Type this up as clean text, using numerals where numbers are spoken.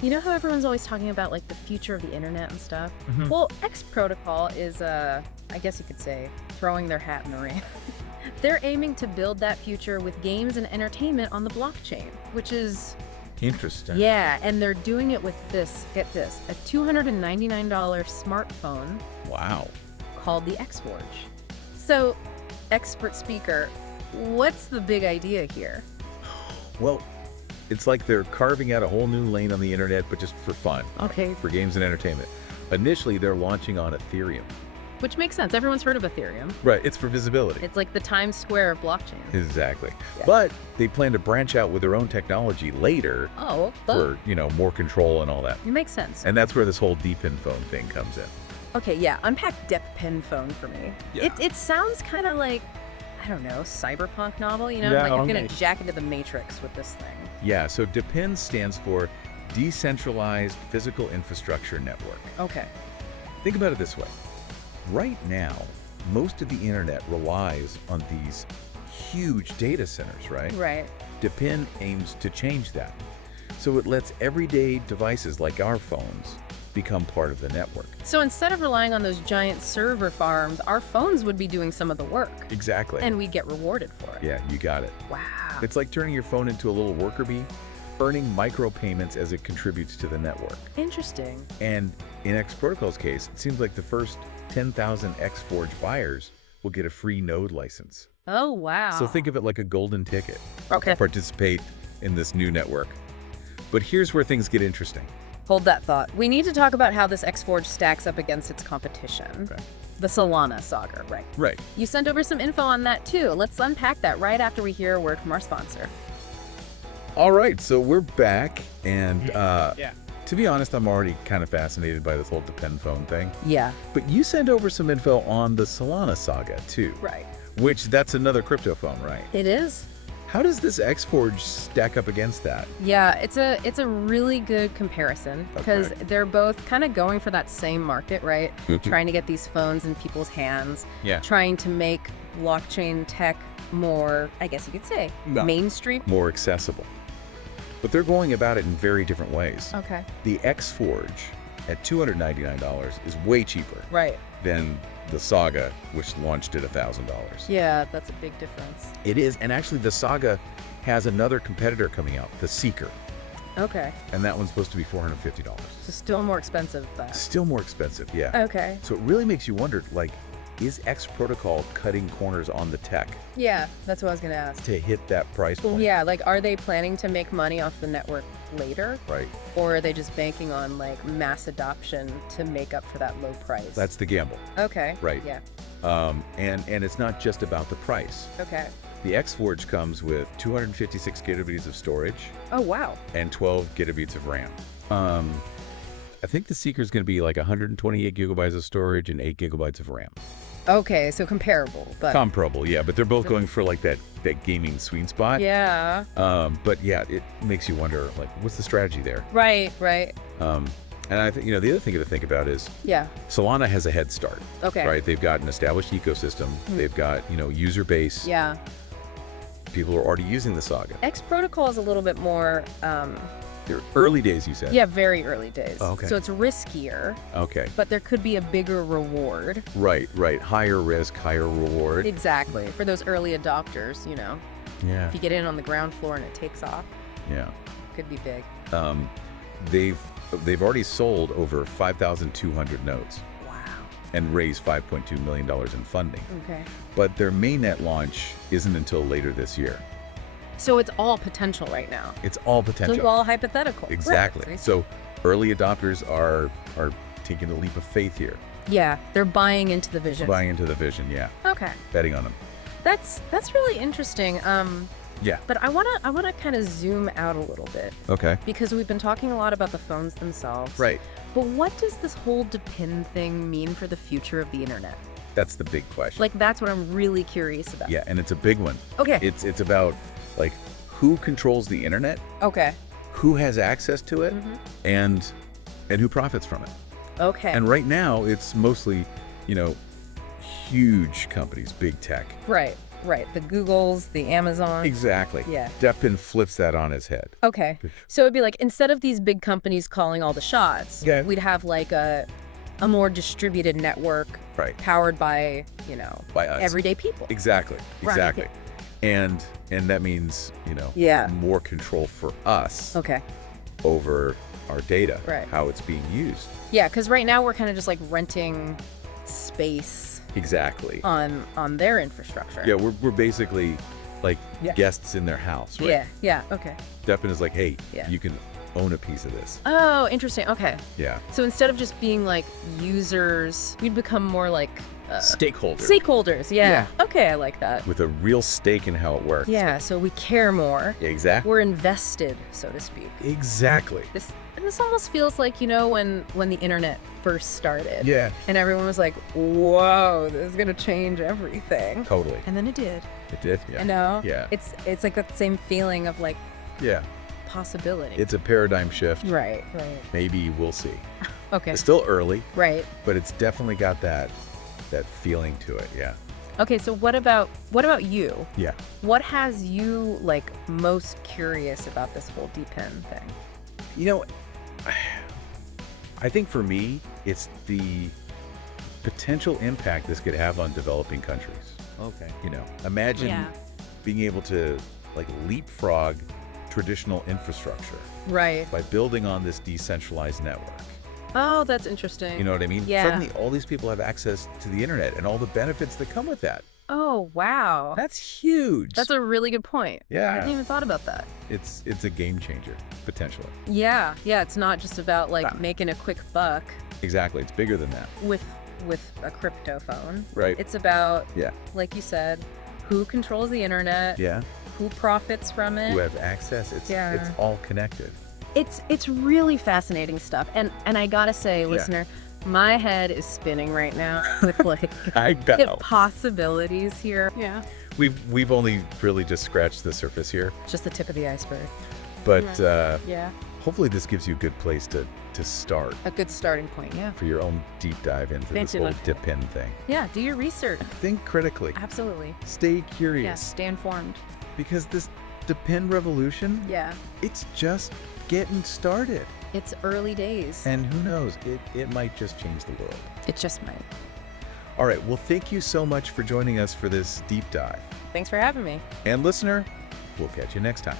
You know how everyone's always talking about like the future of the internet and stuff? Mhm. Well, XProtocol is, I guess you could say, throwing their hat in the ring. They're aiming to build that future with games and entertainment on the blockchain, which is, Interesting. yeah, and they're doing it with this, get this, a $299 smartphone Wow. called the XForge. So, expert speaker, what's the big idea here? Well, it's like they're carving out a whole new lane on the internet, but just for fun, Okay. for games and entertainment. Initially, they're launching on Ethereum. Which makes sense. Everyone's heard of Ethereum. Right, it's for visibility. It's like the Times Square of blockchain. Exactly. Yeah. But they plan to branch out with their own technology later Oh, for, more control and all that. it makes sense. And that's where this whole DePIN phone thing comes in. Okay, yeah, unpack DePIN phone for me. Yeah. It sounds kind of like, I don't know, cyberpunk novel, you know? Yeah, like you're okay. gonna jack into the Matrix with this thing. Yeah, so DePIN stands for Decentralized Physical Infrastructure Network. Okay. Think about it this way. Right now, most of the internet relies on these huge data centers, right? Right. DePIN aims to change that. So it lets everyday devices like our phones become part of the network. So instead of relying on those giant server farms, our phones would be doing some of the work. Exactly. And we'd get rewarded for it. Yeah, you got it. Wow. It's like turning your phone into a little worker bee, earning micropayments as it contributes to the network. Interesting. And in XProtocol's case, it seems like the first 10,000 XForge buyers will get a free node license. Oh, wow. So think of it like a golden ticket Okay. to participate in this new network. But here's where things get interesting. Hold that thought. We need to talk about how this XForge stacks up against its competition. Okay. The Solana saga, right? Right. You sent over some info on that too. Let's unpack that right after we hear a word from our sponsor. All right, so we're back, and Yeah. to be honest, I'm already kind of fascinated by this whole DePIN phone thing. Yeah. But you sent over some info on the Solana saga too, Right. which that's another crypto phone, right? It is. How does this XForge stack up against that? Yeah, it's a really good comparison because Okay. they're both kind of going for that same market, right? Trying to get these phones in people's hands, Yeah. trying to make blockchain tech more, I guess you could say, No. mainstream. More accessible. But they're going about it in very different ways. Okay. The XForge at $299 is way cheaper Right. than the Saga, which launched at $1,000. Yeah, that's a big difference. It is, and actually the Saga has another competitor coming out, the Seeker, Okay. and that one's supposed to be $450. So still more expensive, but Still more expensive, yeah. okay. So it really makes you wonder, like, is XProtocol cutting corners on the tech Yeah, that's what I was gonna ask. to hit that price point? Yeah, like are they planning to make money off the network later? Right. Or are they just banking on like mass adoption to make up for that low price? That's the gamble. okay. Right. Yeah. And it's not just about the price. Okay. The XForge comes with 256 gigabytes of storage Oh wow. and 12 gigabytes of RAM. I think the Seeker is going to be like 128 gigabytes of storage and 8 gigabytes of RAM. Okay, so comparable, but Comparable, yeah, but they're both going for like that gaming sweet spot. yeah. But yeah, it makes you wonder, like, what's the strategy there? Right. Right. And I think, the other thing to think about is Yeah. Solana has a head start, Okay. right? They've got an established ecosystem. They've got, user base. Yeah. People are already using the Saga. XProtocol is a little bit more. They're early days, you said. Yeah, very early days. Oh, okay. So it's riskier, Okay. but there could be a bigger reward. Right. Higher risk, higher reward. Exactly. For those early adopters, Yeah. if you get in on the ground floor and it takes off, Yeah. could be big. They've already sold over 5,200 nodes Wow. and raised $5.2 million in funding. Okay. But their mainnet launch isn't until later this year. So it's all potential right now. It's all So potential. it's all hypothetical. Exactly. Right. So early adopters are taking a leap of faith here, Yeah, they're buying into the vision. buying into the vision. Yeah, Okay. betting on them. That's really interesting. Yeah. But I wanna kind of zoom out a little bit Okay. because we've been talking a lot about the phones themselves. Right. But what does this whole DePIN thing mean for the future of the internet? That's the big question. Like that's what I'm really curious about. Yeah, and it's a big one. Okay. It's about like who controls the internet, Okay. who has access to it, Mhm. and who profits from it. Okay. And right now, it's mostly, huge companies, big tech. Right. Right, the Googles, the Amazon. Exactly. Yeah. DePIN flips that on its head. Okay. So it'd be like, instead of these big companies calling all the shots, Yeah. we'd have like a more distributed network Right. powered by, By us. everyday people. Exactly. Right. Exactly. And that means, Yeah. more control for us Okay. over our data, Right. how it's being used. Yeah, because right now we're kind of just like renting space Exactly. on their infrastructure. Yeah, we're basically like Yeah. guests in their house, right? Yeah, yeah, okay. DePIN is like, hey, Yeah. you can own a piece of this. Oh, interesting. Okay. Yeah. So instead of just being like users, we'd become more like Stakeholders. stakeholders. Yeah. Okay, I like that. With a real stake in how it works. Yeah, so we care more. Exactly. We're invested, so to speak. Exactly. This almost feels like, when the internet first started. Yeah. And everyone was like, whoa, this is going to change everything. Totally. And then it did. It did. Yeah. I know. Yeah. It's like that same feeling of like Yeah. possibility. It's a paradigm shift. Right. Maybe we'll see. Okay. It's still early, Right. but it's definitely got that feeling to it. Yeah. Okay, so what about you? Yeah. What has you like most curious about this whole DePIN thing? I think for me, it's the potential impact this could have on developing countries. Okay. Imagine Yeah. being able to like leapfrog traditional infrastructure Right. by building on this decentralized network. Oh, that's interesting. You know what I mean? Yeah. Suddenly all these people have access to the internet and all the benefits that come with that. Oh, wow. That's huge. That's a really good point. Yeah. I hadn't even thought about that. It's a game changer, potentially. Yeah. It's not just about like making a quick buck Exactly. It's bigger than that. with a crypto phone. Right. It's about, Yeah. like you said, who controls the internet, Yeah. who profits from it. Who have access. It's all connected. It's really fascinating stuff. And I gotta say, listener, my head is spinning right now with like I the know. possibilities here. Yeah. We've only really just scratched the surface here, Just the tip of the iceberg. but Yeah. hopefully this gives you a good place to start A good starting point, yeah. for your own deep dive into this whole Fantastic. DePIN thing. Yeah, do your research. Think critically. Absolutely. Stay Yeah, curious. stay informed. Because this DePIN revolution, Yeah. it's just getting started. It's early days. And who knows, it might just change the world. It just might. All right, well, thank you so much for joining us for this deep dive. Thanks for having me. And listener, we'll catch you next time.